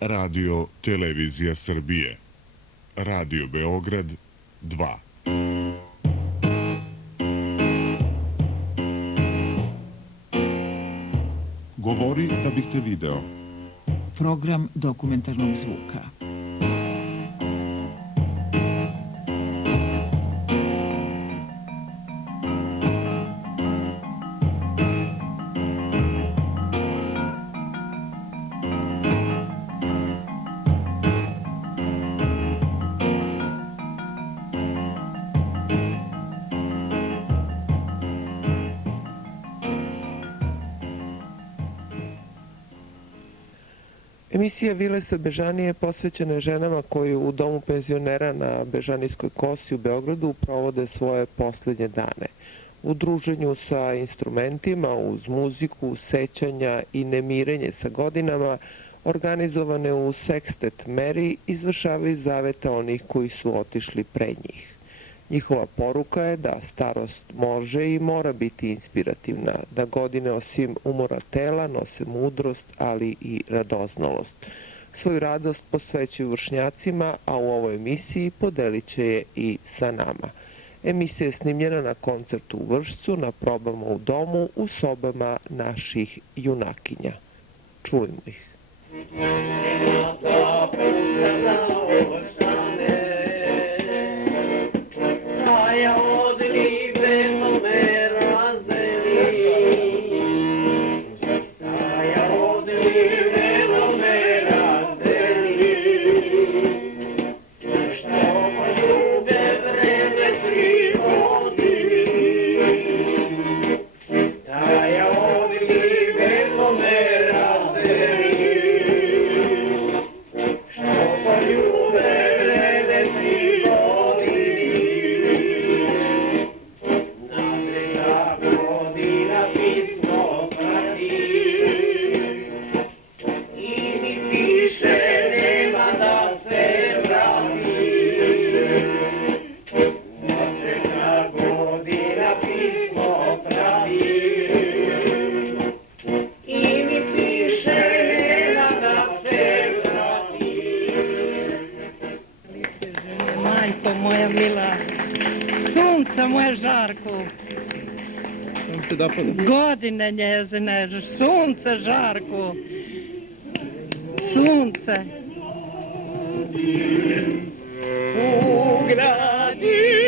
Radio Televizija Srbije. Radio Beograd 2. Govori da bih te video. Program dokumentarnog zvuka. Emisija Vile sa Bežanije posvećena je ženama koji u domu penzionera na Bežanijskoj kosi u Beogradu provode svoje posljednje dane. U druženju sa instrumentima, uz muziku, sećanja i nemirenje sa godinama, organizovane u Sekstet Meri, izvršavaju zavete onih koji su otišli pre njih. Njihova poruka je da starost može i mora biti inspirativna, da godine osim umora tela nose mudrost, ali i radoznalost. Svoju radost posvećuju vršnjacima, a u ovoj emisiji podelit će je i sa nama. Emisija je snimljena na koncertu u Vršcu, na probama u domu, u sobama naših junakinja. Čujmo ih. Moje žarko, godine njezine, sunce žarko, sunce. U gradiću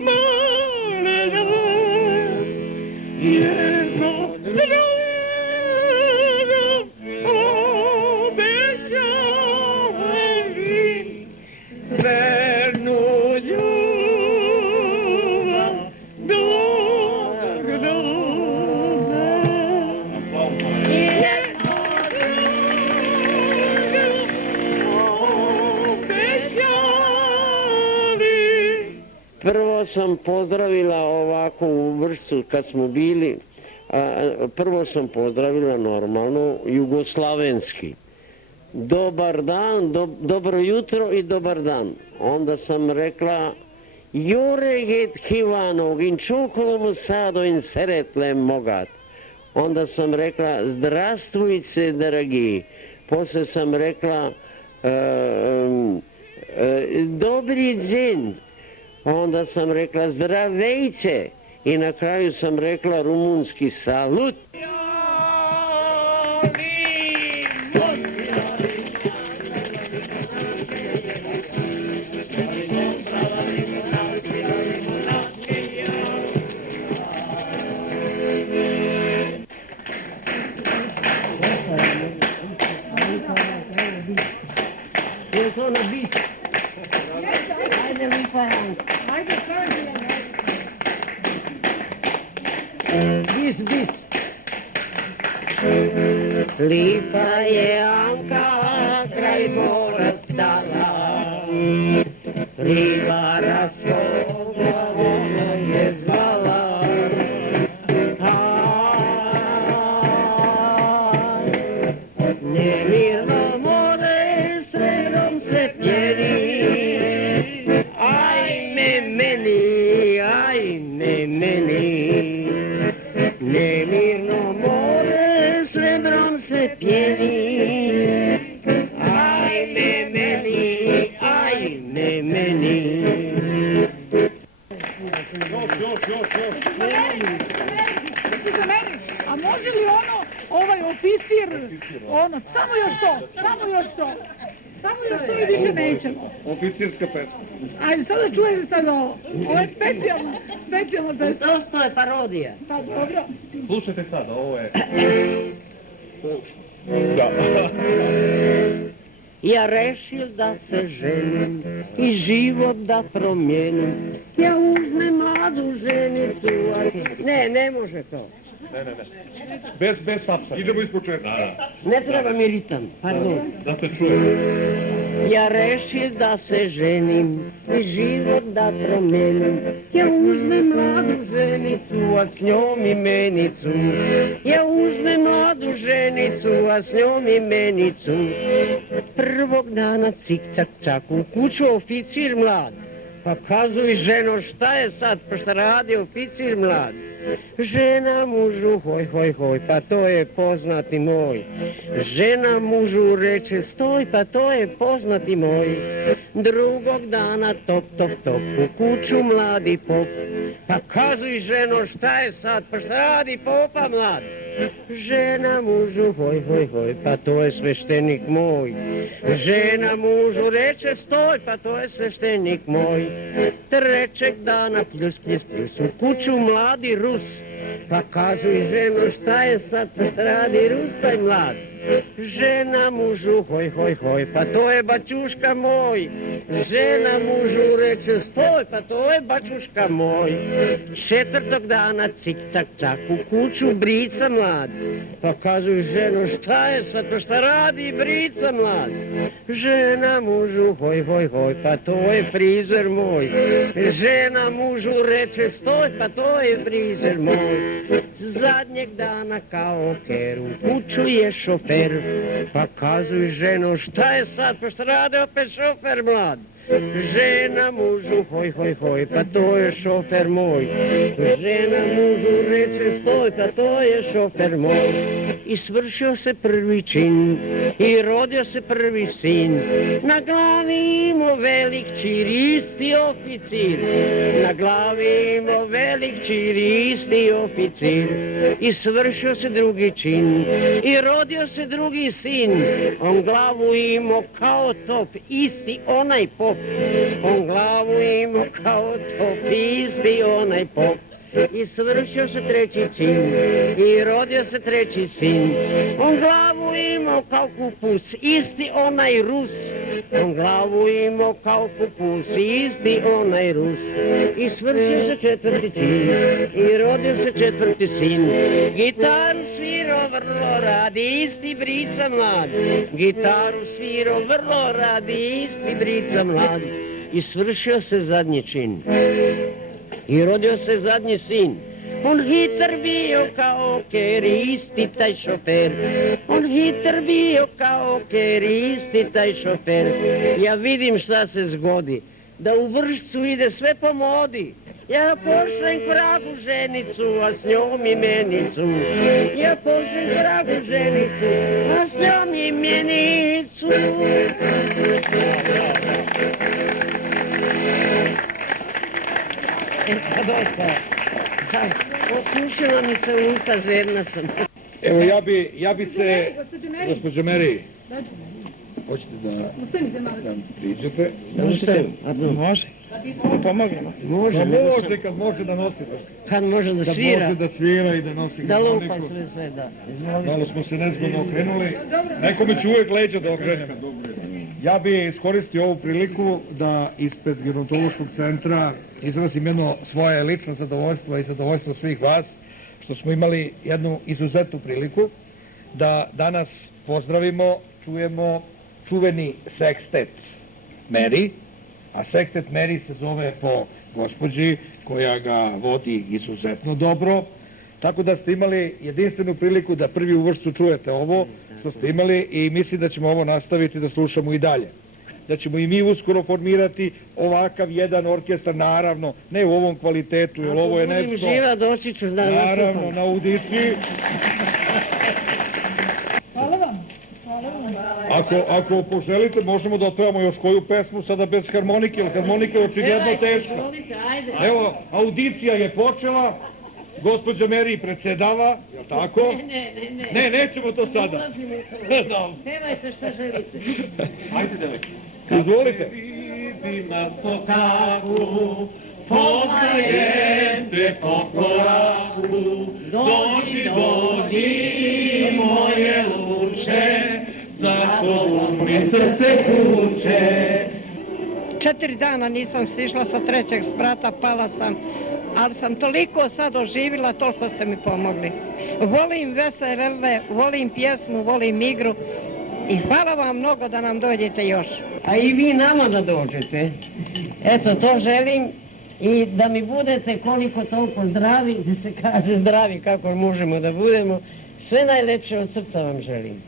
male da jedno drugo obećali vernu Prvo sam pozdravila ovako u Vršcu kad smo bili, prvo sam pozdravila normalno jugoslavenski. Dobar dan, dobro jutro i dobar dan. Onda sam rekla Jureget Hivanog in čuhlomu sado in seretle mogat. Onda sam rekla zdravstvujte dragi. Poslije sam rekla dobri džen. Onda sam rekla zdravejce i na kraju sam rekla rumunski salut. Je to na bis? Ajde lipa hand. Bis. Lipa je Anka kraj mora stala, ribara svoga ona je zvala. Nemirno more sredom se pjeni, ajme meni, nemirno more srebrom se pjeni. ajme meni, ajme meni. A može li ovaj oficir, samo još to, samo još to i više nećemo. Oficirska pesma. Ajde, sada čujete sad ovo je specijalna pesma. To je parodija. Pa dobro. Slušajte sada, ovo je... Ja rešil da se ženim i život da promijenim. Ja uzmem mladu ženicu. Ne može to. Bez sapsa. Idemo iz početka. Ne treba mi ritam, pardon. Da se čuje. Ja rešil da se ženim i život da promijenim. Ja uzmem mladu ženicu, a s njom i menicu. Ja uzmem mladu ženicu, a s njom i menicu. Prvog dana cik-cak čak u kuću oficir mlad. Pa kazuj ženo šta je sad, pa šta radi oficir mlad. Žena mužu hoj, pa to je poznati moj. Žena mužu reče stoj, pa to je poznati moj. Drugog dana top, u kuću mladi pop. Pa kazuj ženo šta je sad, pa šta radi popa mlad. Žena mužu hoj, pa to je sveštenik moj. Žena mužu reče stoj, pa to je sveštenik moj. Trećeg dana plus u kuću mladi Rus. Pa kazuj ženo šta je sad, pa šta radi Rus taj mlad. Žena mužu hoj, pa to je bačuška moj. Žena mužu reče stoj, pa to je bačuška moj. Četvrtog dana cik-cak čak u kuću brica mlad. Pa kazuj ženo šta je sad, pa šta radi brica mlad. Žena mužu hoj, pa to je frizer moj. Žena mužu reče stoj, pa to je frizer moj. Zadnjeg dana kao ker u kuću je šofer. Pa kazuj ženo šta je sad, pa šta rade opet šofer mlad. Žena mužu hoj, pa to je šofer moj. Žena mužu reče stoj, pa to je šofer moj. I svršio se prvi čin i rodio se prvi sin. Na glavi imao velik čir, isti oficir. Na glavi imao velik čir, isti oficir. I svršio se drugi čin i rodio se drugi sin. On glavu imao kao top, isti onaj pop. On glavu imao kao top, isti onaj pop. I svršio se treći čin i rodio se treći sin. On glavu imao kao kupus, isti onaj Rus. On glavu imao kao kupus, isti onaj Rus. I svršio se četvrti čin i rodio se četvrti sin. Gitaru svirao vrlo radi, isti brica mlad. Gitaru svirao vrlo radi, isti brica mlad. I svršio se zadnji čin i rodio se zadnji sin. On hitar bio kao ker, isti taj šofer. On hitar bio kao ker, isti taj šofer. Ja vidim šta se zgodi, da u Vršcu ide sve po modi. Ja pošlem vragu ženicu, a s njom i menicu. Ja pošlem vragu ženicu, a s njom i menicu. Dosta. Osušila mi se usta, žedna sam. Evo ja bi se, gospođo Meri, hoćete da priđete? Može. Pomognemo. Može, kad može da nosi. Kad može da svira. Da može da svira i da nosi da harmoniku. lupa sve, da. Malo smo se nezgodno okrenuli. Nekome ću uvijek leđa da okrenem. Ja bi iskoristio ovu priliku da ispred gerontološkog centra izrazim jedno svoje lično zadovoljstvo i zadovoljstvo svih vas što smo imali jednu izuzetnu priliku da danas pozdravimo, čujemo čuveni sekstet Meri, a sekstet Meri se zove po gospođi koja ga vodi izuzetno dobro, tako da ste imali jedinstvenu priliku da prvi u Vršcu čujete ovo što ste imali i mislim da ćemo ovo nastaviti da slušamo i dalje. Da ćemo i mi uskoro formirati ovakav jedan orkestar, naravno, ne u ovom kvalitetu, jer ovo je nešto... Ako budem živa, doći ću, znam da naravno, na audiciji. Hvala vam. Ako poželite, možemo da otpevamo još koju pesmu, sada bez harmonike, jer harmonika je očigledno teška. Evo, audicija je počela, gospođa Meri predsedava, je li tako? Ne, nećemo to sada. Pevajte što želite. Izvolite. Vidim na sokaku, poznajem te po koraku, dođi, moje luče, za tobom mi srce kuće. 4 dana nisam sišla sa 3. sprata, pala sam, ali sam toliko sad oživila, toliko ste mi pomogli. Volim veselele, volim pjesmu, volim igru i hvala vam mnogo da nam dođete još. A i vi nama da dođete. Eto, to želim i da mi budete koliko toliko zdravi, da se kaže zdravi kako možemo da budemo. Sve najlepše od srca vam želim.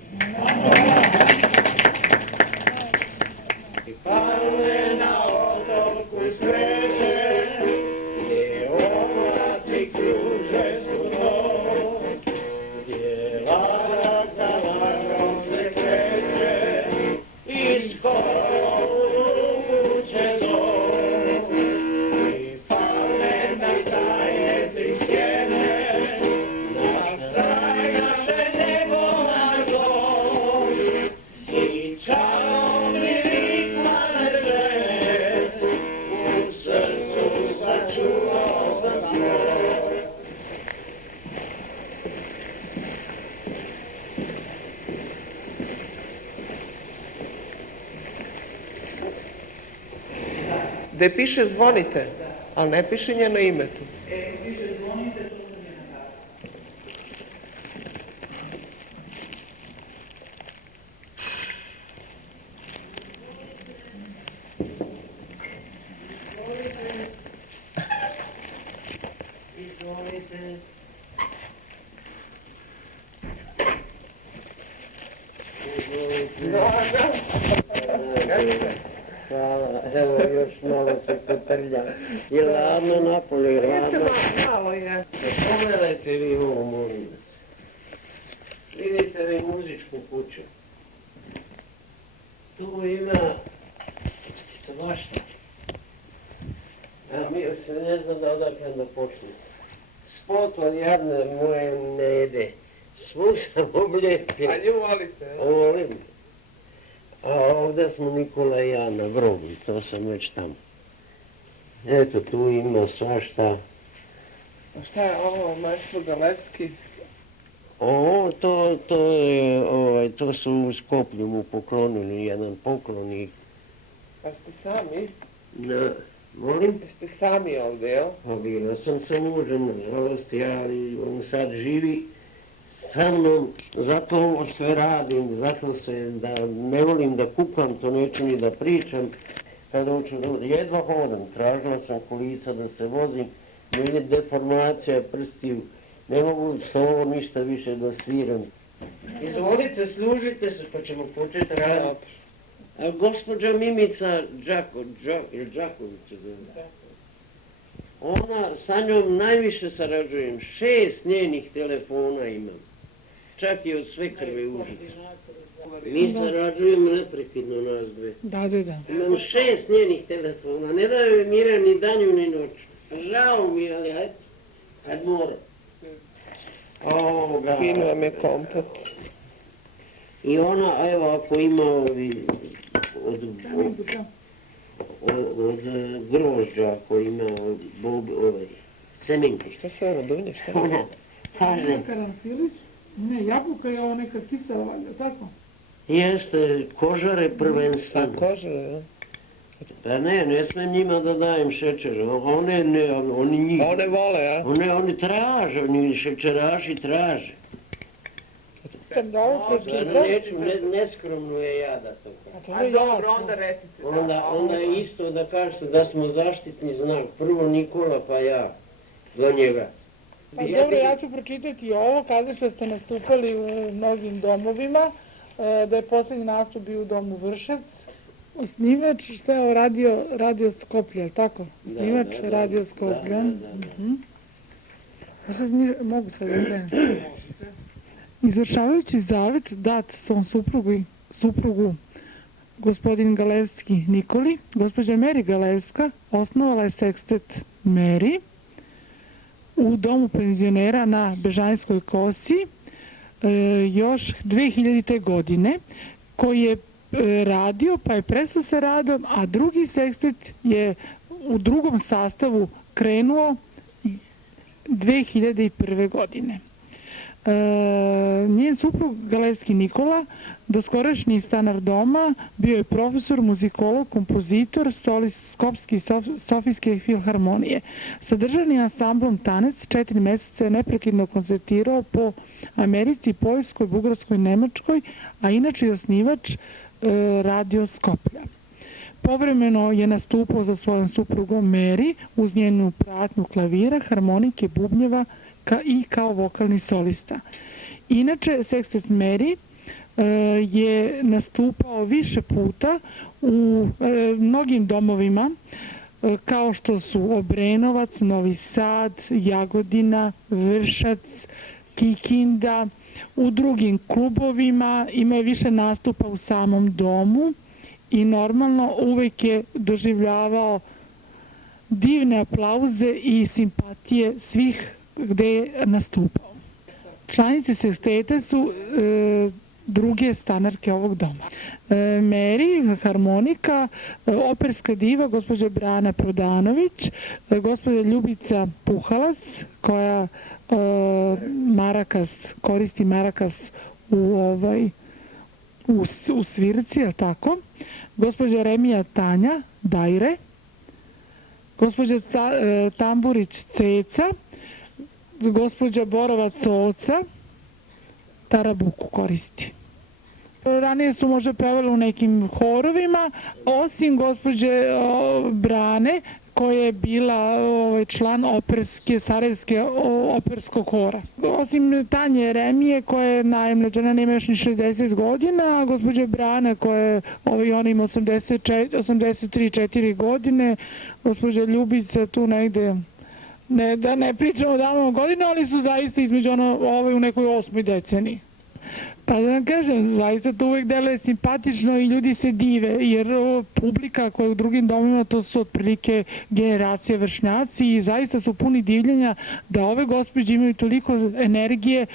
Gde piše zvonite, ali ne piše njeno ime tu. Piše zvonite, to je njena. Hvala, evo još malo se potrlja. Je ladno napolje, ladno. Malo je. Pogledajte vi ovo, molim vas. Vidite vi muzičku kuću. Tu ima svašta. A mi se ne znam da odakle da počne. Spot od jadne moje ne ide. Svu sam oblijepio. A nju volite? Volim. A ovdje smo Nikola i ja na grobu, to sam već tamo. Eto, tu ima svašta. A šta je ovo, maestro Galevski? Ovo, to su u Skoplju mu poklonili, jedan poklonik. A ste sami? Molim? Jeste sami ovdje, jel? Pa bila sam sa mužem, nažalost, on sad živi sa mnom, zato ovo sve radim, zato da ne volim da kukam, to neću ni da pričam. Kada jedva hodam, tražila sam kolica da se vozim, meni deformacija prstiju, ne mogu sa ovo ništa više da sviram. Izvolite, služite se, pa ćemo početi raditi. A gospođa Mimica Đaković, ona, sa njom najviše sarađujem, 6 njenih telefona imam, čak i od sve krve užice. Mi sarađujemo neprekidno nas dve. Da. Imam 6 njenih telefona, ne daju mi mire ni danju ni noću. Žao mi, ali ajde more. Fino vam je komplet. I ona, evo, ako ima ovi od grožđa, ako ima semenke. Šta se ono dunje, šta? Ona kaže, Karanfilić? Ne, jabuka je ovo neka kisela valjda, tako? jeste kožare prvenstveno. A kožare, ja? Pa ne smem njima da dajem šećer, oni njih. One vole, ja? Oni traže, oni šećeraši traže. Kad da ovo pročitam... Neskromno je ja da to kažem. A dobro, onda recite. Onda je isto da kažete da smo zaštitni znak. Prvo Nikola pa ja do njega. Pa dobro, ja ću pročitati ovo, kazat što ste nastupali u mnogim domovima, da je posljednji nastup bio u domu Vršac. Osnivač, šta je ovo, Radio Skoplje, je tako? Osnivač Radio Skoplje. Mogu sad da krenem. Izvršavajući zavet dat svom suprugu suprugu gospodin Galevski Nikoli. Gospođa Meri Galevska osnovala je sekstet Meri u domu penzionera na Bežanijskoj kosi još 2000. godine, koji je radio, pa je prestao sa radom, a drugi sekstet je u drugom sastavu krenuo 2001. godine. Njen suprug Galevski Nikola, doskorašnji stanar doma, bio je profesor, muzikolog, kompozitor Skopske i Sofijske filharmonije. Sa državnim ansamblom Tanec 4 meseca je neprekidno koncertirao po Americi, Poljskoj, Bugarskoj, Nemačkoj, a inače je osnivač Radio Skoplja. Povremeno je nastupao za svojom suprugom Meri uz njenu pratnju klavira, harmonike, bubnjeva i kao vokalni solista. Inače, sekstet Meri je nastupao više puta u mnogim domovima, kao što su Obrenovac, Novi Sad, Jagodina, Vršac, Kikinda, u drugim klubovima, imao je više nastupa u samom domu i normalno uvek je doživljavao divne aplauze i simpatije svih gde je nastupao. Članice seksteta su druge stanarke ovog doma. Meri, harmonika, operska diva, gospođa Brana Prodanović, gospođa Ljubica Puhalac, koja marakas, koristi marakas u svirci, je tako? Gospođa Remija Tanja Dajre, gospođa Tamburić Ceca, gospođa Borovac Oca, tarabuku koristi. Ranije su možda pevali u nekim horovima, osim gospođe Brane, koja je bila član Sarajevske operskog hora. Osim Tanje Remije, koja je najmlađa, ona nema još ni 60 godina, a gospođa Brana, koja je, ona ima 83-4 godine, gospođa Ljubica tu negde, da ne pričamo davno godinu, ali su zaista između u nekoj 8. deceniji. Pa da vam kažem, zaista to uvek deluje simpatično i ljudi se dive, jer publika koja je u drugim domima, to su otprilike generacije vršnjaci i zaista su puni divljenja da ove gospođe imaju toliko energije,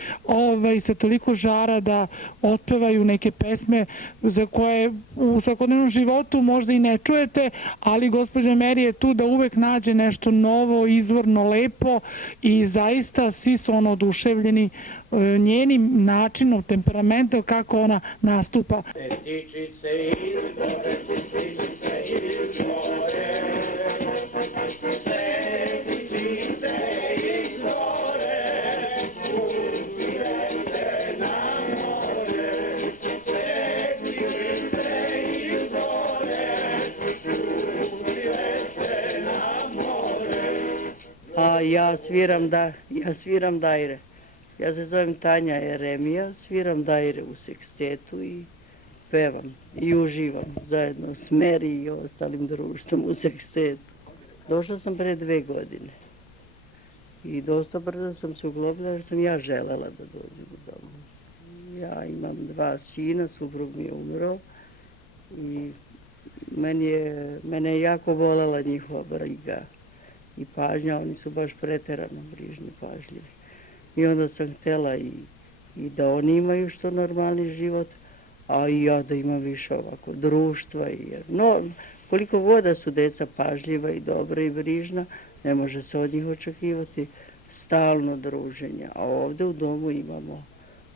sa toliko žara da otpevaju neke pesme za koje u svakodnevnom životu možda i ne čujete, ali gospođa Meri je tu da uvek nađe nešto novo, izvorno, lepo i zaista svi su oduševljeni njenim načinom, temperamentom, kako ona nastupa. A ja sviram dajre. Ja se zovem Tanja Jeremija, sviram dajre u sekstetu i pevam i uživam zajedno s Meri i ostalim društvom u sekstetu. Došla sam pre 2 godine i dosta brzo sam se uglobila jer sam ja želela da dođem u domu. Ja imam 2 sina, suprug mi je umro i mene je jako volela njihova briga i pažnja, oni su baš preterano brižni, pažljivi. I onda sam htjela i da oni imaju što normalni život, a i ja da imam više ovako društva. Koliko god da su deca pažljiva i dobra i brižna, ne može se od njih očekivati stalno druženje. A ovde u domu imamo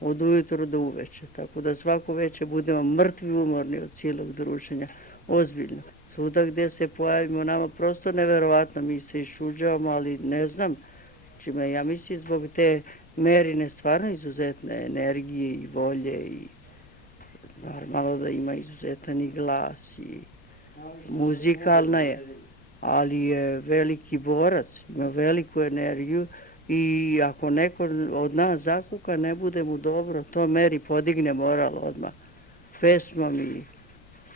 od ujutro do uveče, tako da svako veče budemo mrtvi umorni od cijelog druženja, ozbiljno. Svuda gdje se pojavimo, nama prosto neverovatno, mi se iščuđavamo, ali ne znam čime. Ja mislim zbog te Merine stvarno izuzetne energije i volje i normalno da ima izuzetan i glas i muzikalna je, ali je veliki borac, ima veliku energiju i ako neko od nas zakuka ne bude mu dobro, to Meri podigne moral odmah. Pesmom i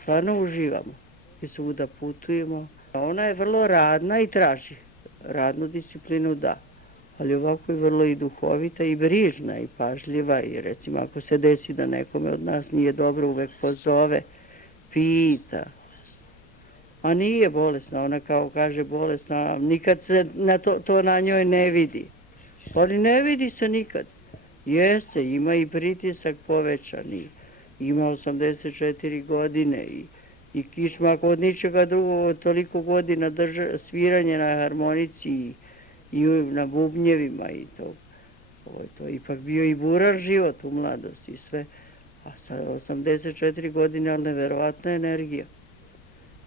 stvarno uživamo i svuda putujemo. Ona je vrlo radna i traži radnu disciplinu, da. ali ovako je vrlo i duhovita i brižna i pažljiva i recimo ako se desi da nekome od nas nije dobro, uvek pozove, pita. A nije bolesna, ona kao kaže bolesna, a nikad se to na njoj ne vidi. Ali ne vidi se nikad. Jeste, ima i pritisak povećan, ima 84 godine i kičmak od ničega drugog, toliko godina sviranje na harmonici i na bubnjevima i to. To je ipak bio i buran život u mladosti i sve. A sa 84 godine, ali neverovatna energija.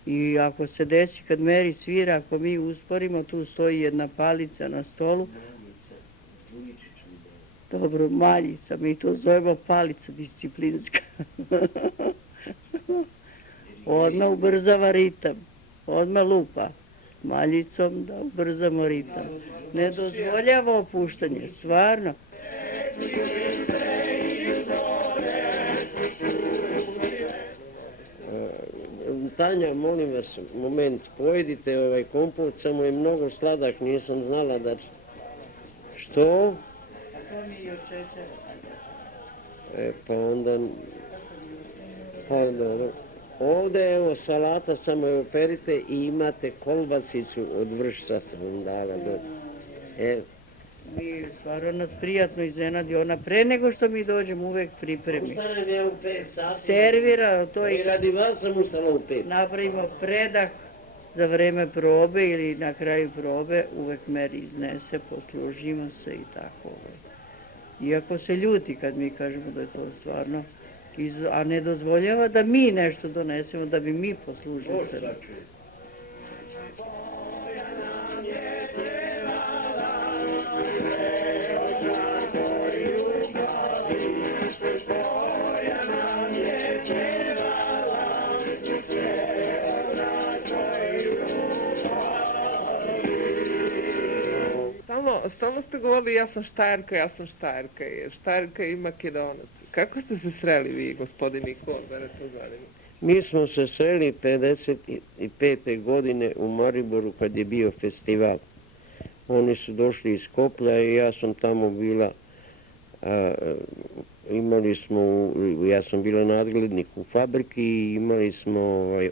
I ako se desi, kad Meri svira, ako mi usporimo, tu stoji jedna palica na stolu. Dobro, maljica, mi to zovemo palica disciplinska. Odmah ubrzava ritam, odmah lupa maljicom da ubrzamo ritam. Ne dozvoljava opuštanje, stvarno. Tanja, molim vas, moment, pojedite ovaj kompot, samo je mnogo sladak, nisam znala da... Što? To mi je od šećera. Pa onda... Pa dobro. Ovdje evo salata, samo je operite i imate kolbasicu od vršca sam vam dala. Mi stvarno nas prijatno iznenadi, ona pre nego što mi dođemo uvek pripremi. Ustanem ja u 5 sati. Servira to I radi vas sam ustala u 5. Napravimo predah za vreme probe ili na kraju probe, uvek Meri iznese, poslužimo se i tako. Iako se ljuti kad mi kažemo da je to stvarno, a ne dozvoljava da mi nešto donesemo, da bi mi poslužili se. Stalno ste govorili ja sam Štajerka, Štajerka i Makedonac. Kako ste se sreli vi, gospodin Niko, da ne to zanima? Mi smo se sreli 55. godine u Mariboru kad je bio festival. Oni su došli iz Skoplja i ja sam tamo bila, ja sam bila nadglednik u fabriki i imali smo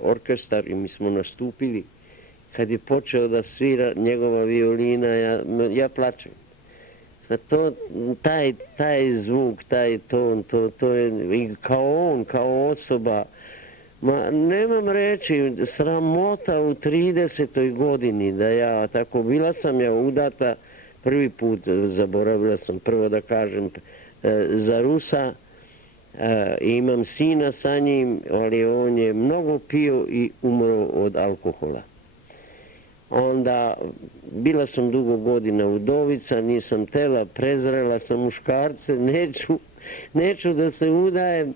orkestar i mi smo nastupili. Kad je počeo da svira njegova violina, ja plačem. Taj zvuk, taj ton, to je kao on, kao osoba. Ma nemam reći, sramota u 30. godini da ja tako, bila sam ja udata prvi put, zaboravila sam prvo da kažem, za Rusa, imam sina sa njim, ali on je mnogo pio i umro od alkohola. Onda, bila sam dugo godina udovica, nisam tela, prezrela sam muškarce, neću da se udajem.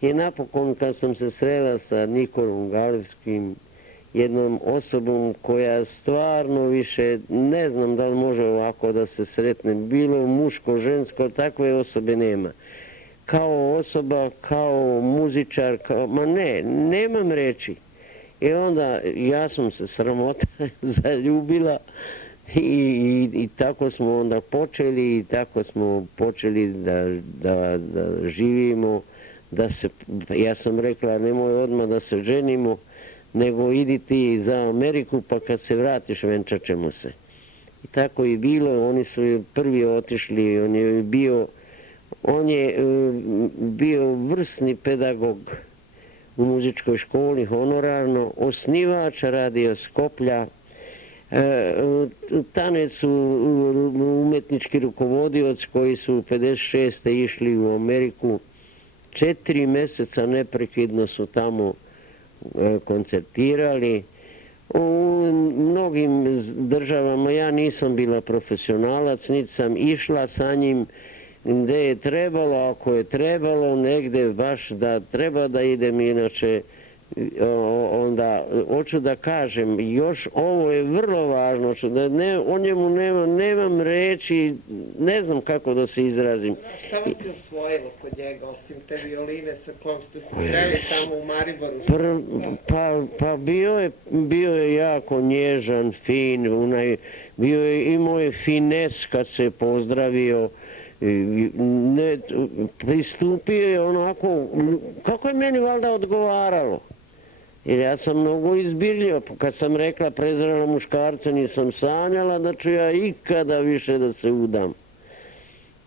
I napokon kad sam se srela sa Nikolom Galevskim, jednom osobom koja stvarno više, ne znam da li može ovako da se sretne, bilo muško, žensko, takve osobe nema. Kao osoba, kao muzičar, nemam reći. I onda ja sam se sramota zaljubila i tako smo onda počeli i tako smo počeli da živimo. Ja sam rekla nemoj odmah da se ženimo, nego idi ti za Ameriku pa kad se vratiš venčat ćemo se. I tako je bilo, oni su prvi otišli, on je bio vrsni pedagog u muzičkoj školi, honorarno, osnivač Radio Skoplja, Tanec umetnički rukovodioc koji su 56. išli u Ameriku. 4 mjeseca neprekidno su tamo koncertirali. U mnogim državama ja nisam bila profesionalac, niti sam išla sa njim gdje je trebalo, ako je trebalo, negdje baš da treba da idem, inače onda hoću da kažem, još ovo je vrlo važno, da o njemu nemam reči, ne znam kako da se izrazim. Šta vas je osvojilo kod njega, osim te violine sa kojom ste svirali tamo u Mariboru? Pa bio je jako nježan, fin, imao je fines kad se pozdravio, pristupio je onako, kako je meni valjda odgovaralo. Jer ja sam mnogo izbirljio, kad sam rekla prezrela muškarca nisam sanjala da ću ja ikada više da se udam.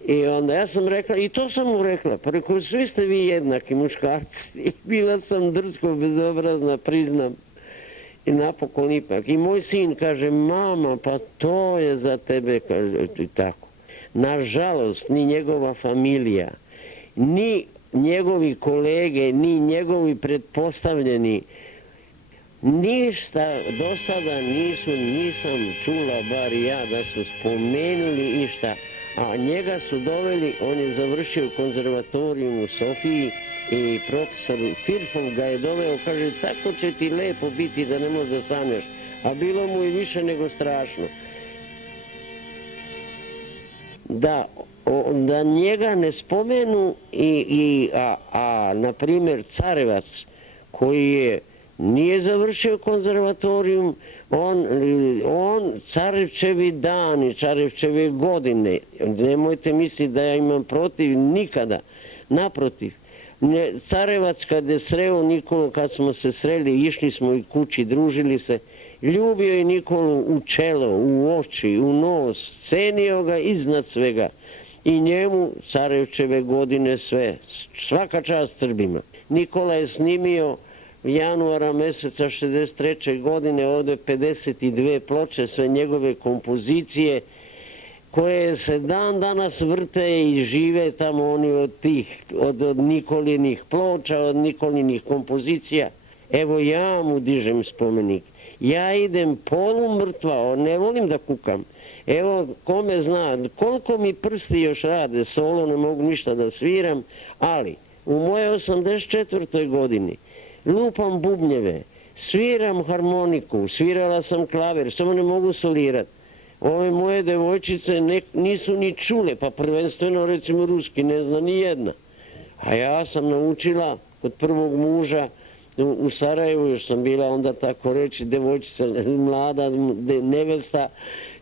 I onda ja sam rekla, i to sam mu rekla, pa rekao, svi ste vi jednaki muškarci. I bila sam drsko bezobrazna, priznam. I napokon ipak. I moj sin kaže, mama, pa to je za tebe, kaže, i tako. Nažalost, ni njegova familija, ni njegovi kolege, ni njegovi pretpostavljeni, ništa do sada nisam čula, bar ja, da su spomenuli išta. A njega su doveli, on je završio konzervatorijum u Sofiji i profesor Firfol ga je doveo, kaže, tako će ti lepo biti da ne možeš da sanjaš. A bilo mu i više nego strašno. Da njega ne spomenu, a na primjer Carevac, koji nije završio konzervatorijum, on Carevčevi dani, Carevčeve godine, nemojte misliti da ja imam protiv nikada, naprotiv. Carevac kad je sreo Nikolu, kad smo se sreli, išli smo i kući, družili se, ljubio je Nikolu u čelo, u oči, u nos, cenio ga iznad svega. I njemu Carevčeve godine sve, svaka čast Srbima. Nikola je snimio januara meseca 63. godine ovdje 52 ploče, sve njegove kompozicije, koje se dan danas vrte i žive tamo oni od Nikolinih ploča, od Nikolinih kompozicija. Evo ja mu dižem spomenik. Ja idem polumrtva, ne volim da kukam. Evo, kome zna, koliko mi prsti još rade, solo ne mogu ništa da sviram, ali u moje 84. godini lupam bubnjeve, sviram harmoniku, svirala sam klavir, samo ne mogu solirati. Ove moje devojčice nisu ni čule, pa prvenstveno recimo ruski ne zna ni jedna. A ja sam naučila kod prvog muža u Sarajevu, još sam bila onda tako reći devojčica mlada, nevesta,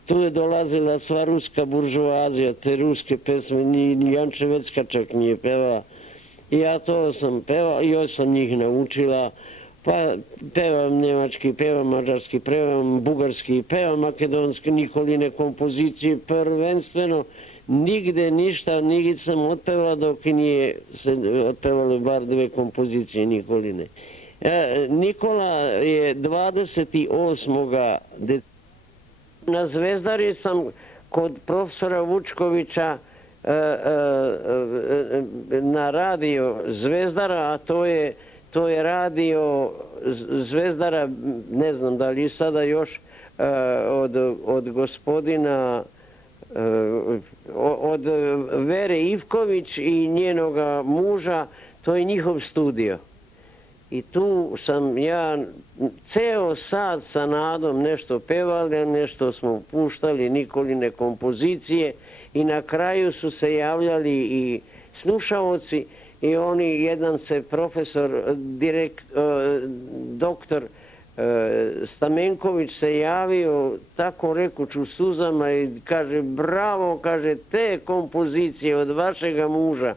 tu je dolazila sva ruska buržoazija, te ruske pesme, ni Jančevecka čak nije pevala. I ja to sam pevala, i još sam njih naučila, pa pevam njemački, pevam mađarski, pevam bugarski, pevam makedonski, Nikoline kompozicije, prvenstveno nigde ništa, nigde sam otpevala dok nije se otpevalo bar 2 kompozicije Nikoline. Nikola je 28. decembra. Na Zvezdari sam kod profesora Vučkovića na radio Zvezdara, a to je radio Zvezdara, ne znam da li sada još od gospodina, od Vere Ivković i njenoga muža, to je njihov studio. I tu sam ja ceo sat sa Nadom nešto pevali, nešto smo puštali Nikoline kompozicije i na kraju su se javljali i slušaoci i jedan se profesor, doktor Stamenković se javio, tako rekuć u suzama i kaže bravo, kaže te kompozicije od vašega muža,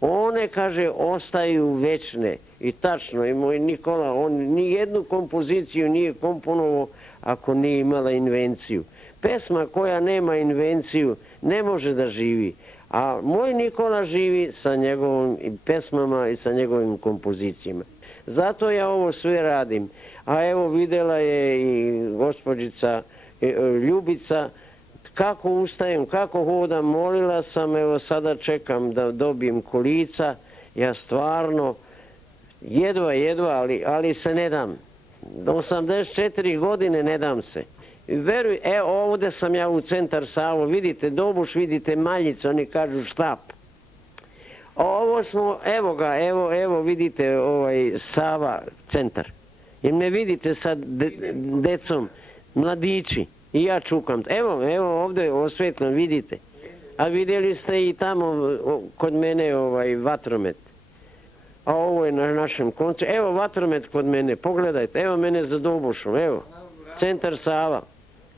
one, kaže, ostaju večne. I tačno, i moj Nikola, on ni jednu kompoziciju nije komponovao ako nije imala invenciju. Pesma koja nema invenciju ne može da živi, a moj Nikola živi sa njegovim pesmama i sa njegovim kompozicijama. Zato ja ovo sve radim. A evo vidjela je i gospođica Ljubica, kako ustajem, kako hodam, molila sam, evo sada čekam da dobijem kolica, ja stvarno jedva, ali se ne dam. 84 godine ne dam se. Veruj, evo ovdje sam ja u centar Savo, vidite Dobuš, vidite Maljic, oni kažu štap. Ovo smo, evo ga, evo vidite Sava centar. Jer me vidite sa decom, mladići i ja čukam. Evo ovdje osvetno vidite. A vidjeli ste i tamo kod mene vatromet. A ovo je na našem koncu. Evo vatromet kod mene, pogledajte. Evo mene za Dobušom, evo. Centar Sava.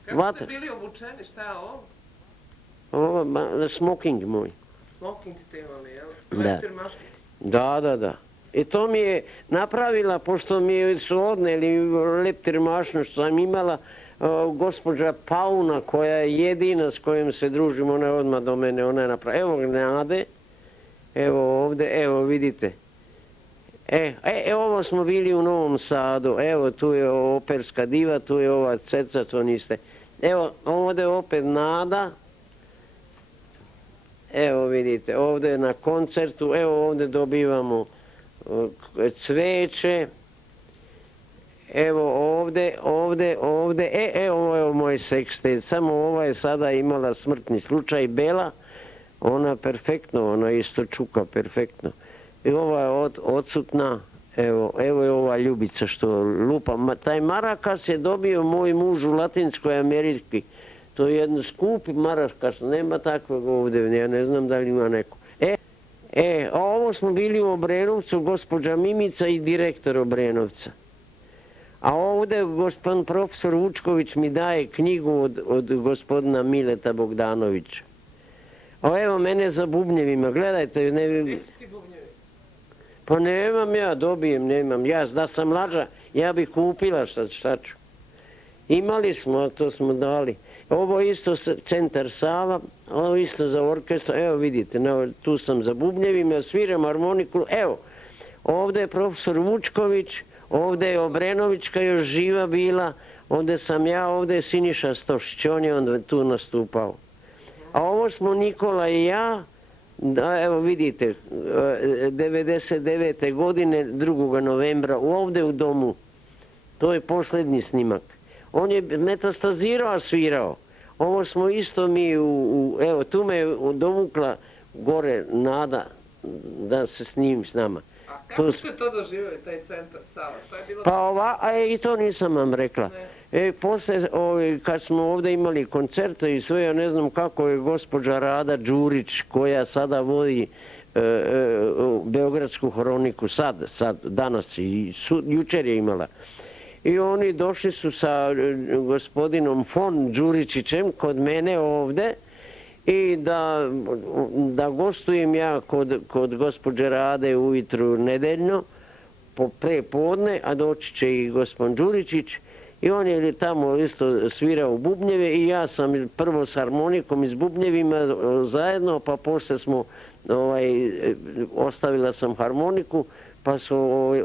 Kako ste bili obučeni, šta je ovo? Ovo, smoking moj. Smoking ste imali, jel? Da. Leptir maške. Da. I to mi je napravila, pošto mi su odneli leptir mašnu što sam imala, gospođa Pauna, koja je jedina s kojom se družim, ona je odmah do mene, ona je napravila. Evo Nade, evo ovdje, evo vidite. Ovo smo bili u Novom Sadu, evo tu je operska diva, tu je ova Ceca, to niste. Evo ovdje opet Nada. Evo vidite, ovdje na koncertu, evo ovdje dobivamo cveće. Evo ovdje, ovo je moj sekstet, samo ova je sada imala smrtni slučaj, Bela, ona perfektno, ona isto čuka perfektno. I ova je odsutna, evo je ova Ljubica što lupa. Taj marakas je dobio moj muž u Latinskoj Ameriki. To je jedan skupi marakas, nema takvog ovdje, ja ne znam da li ima neko. A ovo smo bili u Obrenovcu, gospođa Mimica i direktor Obrenovca. A ovdje gospodin profesor Vučković mi daje knjigu od gospodina Mileta Bogdanovića. A evo mene za bubnjevima, gledajte. Gdje su ti bubnjevi? Pa nemam ja, nemam. Ja da sam mlađa, ja bih kupila šta ću. Imali smo, a to smo dali. Ovo isto centar Sava, ovo isto za orkestra, evo vidite, tu sam za bubnjevima, sviram harmoniku, evo. Ovdje je profesor Vučković, ovdje je Obrenovićka još živa bila, ovdje sam ja, ovdje je Siniša Stošić, on je onda tu nastupao. A ovo smo Nikola i ja, evo vidite, 99. godine, 2. novembra, ovdje u domu. To je posljednji snimak. On je metastazirao, svirao. Ovo smo isto mi, evo tu me je dovukla gore Nada da se snimim s nama. A kako ste to doživjeli, taj centar Sava? Šta je bilo? Pa i to nisam vam rekla. Poslije, kad smo ovdje imali koncerte i sve, ja ne znam kako je gospođa Rada Đurić, koja sada vodi Beogradsku hroniku, danas i jučer je imala. I oni došli su sa gospodinom Fon Đuričićem kod mene ovdje i da gostujem ja kod gospođe Rade ujutru nedeljno, prepodne, a doći će i gospodin Đuričić. I on je tamo isto svirao bubnjeve i ja sam prvo s harmonikom i s bubnjevima zajedno, pa poslije smo, ostavila sam harmoniku, pa su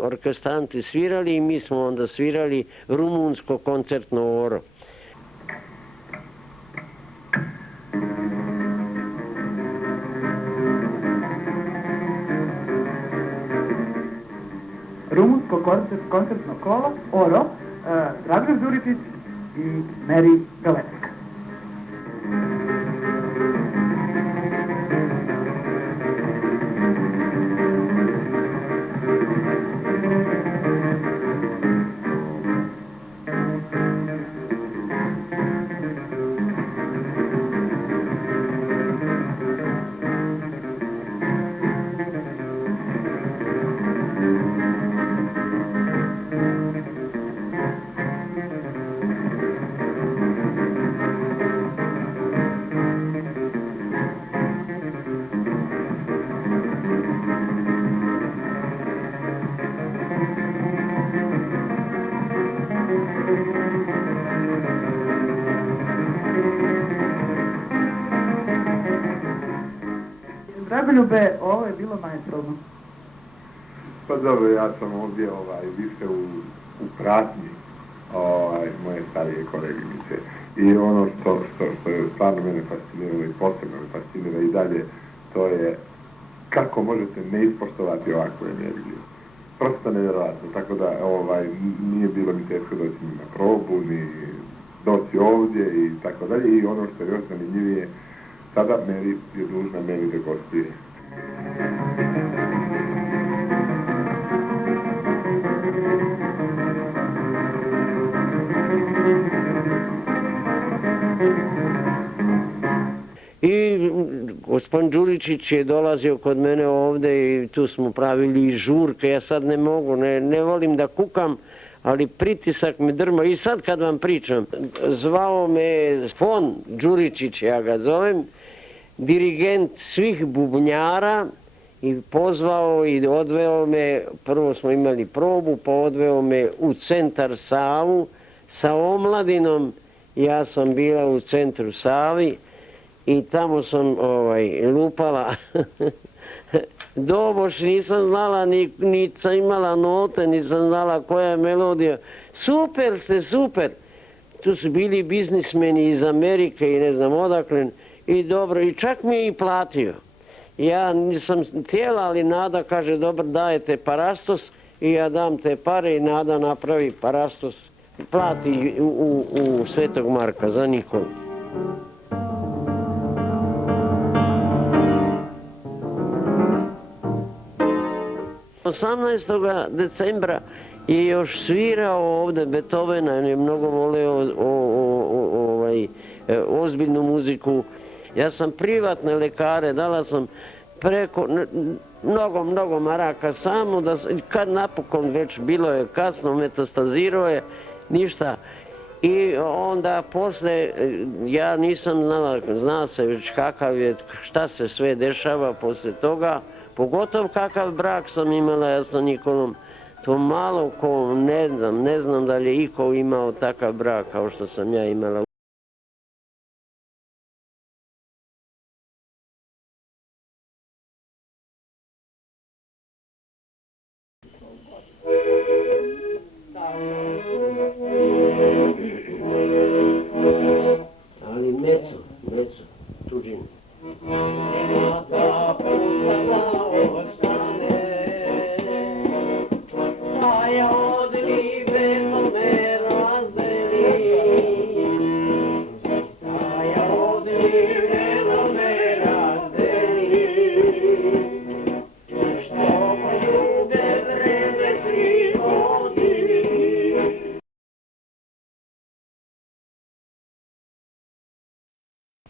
orkestranti svirali i mi smo onda svirali rumunsko koncertno oro. Rumunsko koncertno kolo, oro, Dragan Đuričić i Meri Galetka. Dragoljube, ovo je bilo majstrovno. Pa dobro, ja sam ovdje više u pratnji moje starije koleginice. I ono što je stvarno mene fasciniralo i posebno me fascinira i dalje, to je kako možete ne ispoštovati ovakvu energiju. Prosto nevjerojatno, tako da nije bilo mi teško doći ni na probu, ni doći ovdje i tako dalje. I ono što je još zanimljivije, sada Meri je dužna meni da gostuje. I gospodin Đuričić je dolazio kod mene ovde i tu smo pravili žurke. Ja sad ne mogu, ne volim da kukam, ali pritisak me drma. I sad kad vam pričam, zvao me Fon Đuričić, ja ga zovem, dirigent svih bubnjara, i pozvao i odveo me, prvo smo imali probu, pa odveo me u centar Savu sa omladinom. Ja sam bila u centru Savi i tamo sam lupala doboš, nisam znala, niti sam imala note, nisam znala koja je melodija. Super ste, super! Tu su bili biznismeni iz Amerike i ne znam odakle i dobro, i čak mi je i platio. Ja nisam htjela, ali Nada kaže, dobro, dajete parastos i ja dam te pare i Nada napravi parastos, plati u Svetog Marka za Nikolu. 18. decembra je još svirao ovde Beethovena, on je mnogo voleo ozbiljnu muziku. Ja sam privatne lekare, dala sam preko mnogo maraka samo da kad napokon već bilo je kasno, metastazirao je, ništa. I onda posle, ja nisam znala, zna se već kakav je, šta se sve dešava posle toga, pogotovo kakav brak sam imala ja sa Nikolom. To malo ko, ne znam da li je iko imao takav brak kao što sam ja imala. Ali meco, tuđin.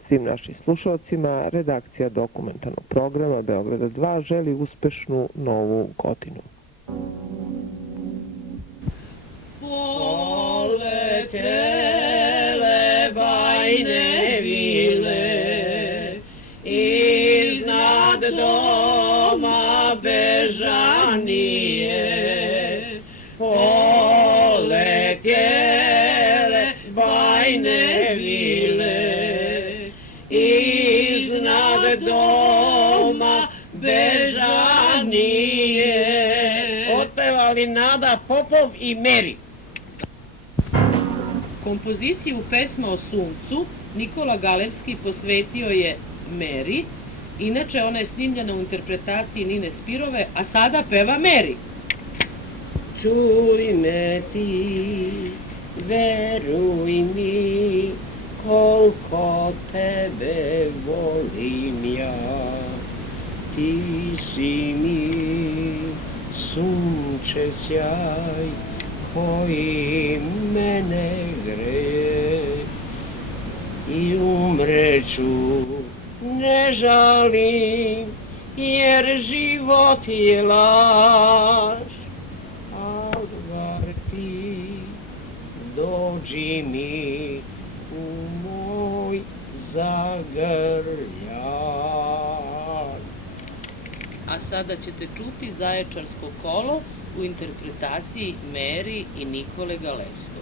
Svim našim slušalcima, redakcija dokumentarnog programa Beograda 2 želi uspešnu novu godinu. Poletele bajne vile iznad doma Bežanije. Poletele bajne vile iznad doma Bežanije. Otpevali Nada Popov i Meri. Kompoziciju pesma o suncu Nikola Galevski posvetio je Meri. Inače, ona je snimljena u interpretaciji Nine Spirove, a sada peva Meri. Čuj me ti, veruj mi, koliko tebe volim ja. Ti si mi sunče sjaj koji mene greje i umreću ne žalim jer život je laž. Alvar ti dođi mi u moj zagrljaj. A sada ćete čuti Zaječarsko kolo u interpretaciji Meri i Nikole Galevski.